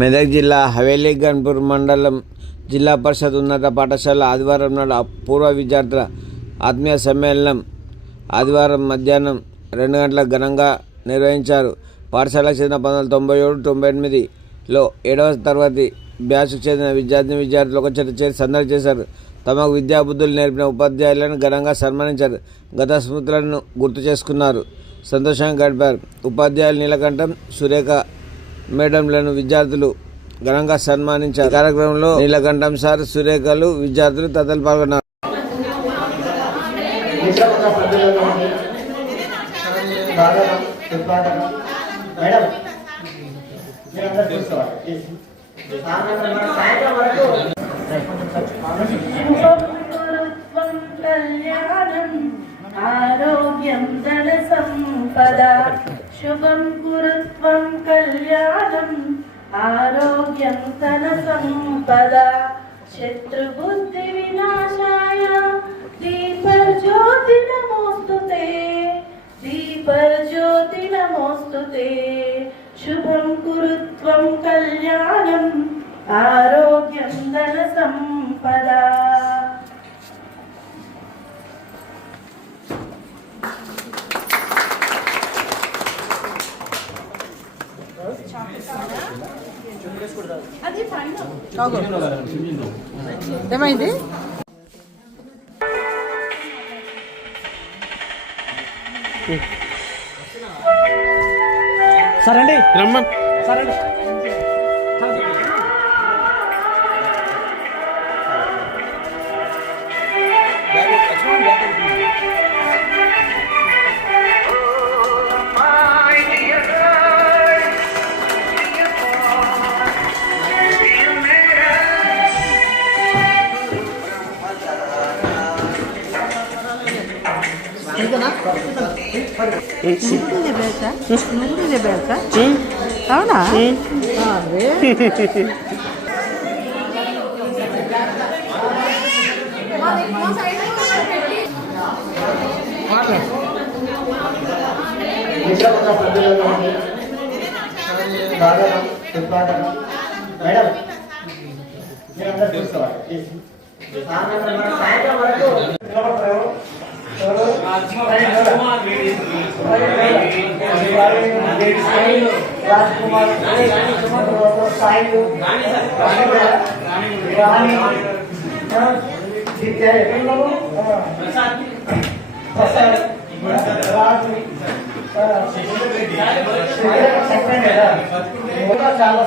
మెదక్ జిల్లా హవేలీ గన్పూర్ మండలం జిల్లా పరిషత్ ఉన్నత పాఠశాల ఆదివారం నాడు పూర్వ విద్యార్థుల ఆత్మీయ సమ్మేళనం ఆదివారం మధ్యాహ్నం 2 గంటలకు ఘనంగా నిర్వహించారు. పాఠశాలకు చెందిన 1997-98లో 7వ తరగతి బ్యాచ్కు చెందిన విద్యార్థులు ఒక చోట చేరి సందడి చేశారు. తమకు విద్యాబుద్ధులు నేర్పిన ఉపాధ్యాయులను ఘనంగా సన్మానించారు. గత స్మృతులను గుర్తు చేసుకున్నారు. సంతోషంగా గడిపారు. ఉపాధ్యాయులు నీలకంఠం, సురేఖ మేడంలను విద్యార్థులు ఘనంగా సన్మానించారు. కార్యక్రమంలో నీలకంఠం సార్, సురేఖలు, విద్యార్థులు తదితరులు పాల్గొన్నారు. ఆరోగ్యం ధన సంపద శుభం కురుత్వం కళ్యాణం ఆరోగ్యం ధన సంపద శత్రుబుద్ధి వినాశాయ దీపజ్యోతి నమోస్తుతే దీపజ్యోతి నమోస్తుతే శుభం కురుత్వం కళ్యాణం ఆరోగ్యం ధన సంపద. ఏమైంది? సరే రమ్మన్ సరే అవునా? చాలా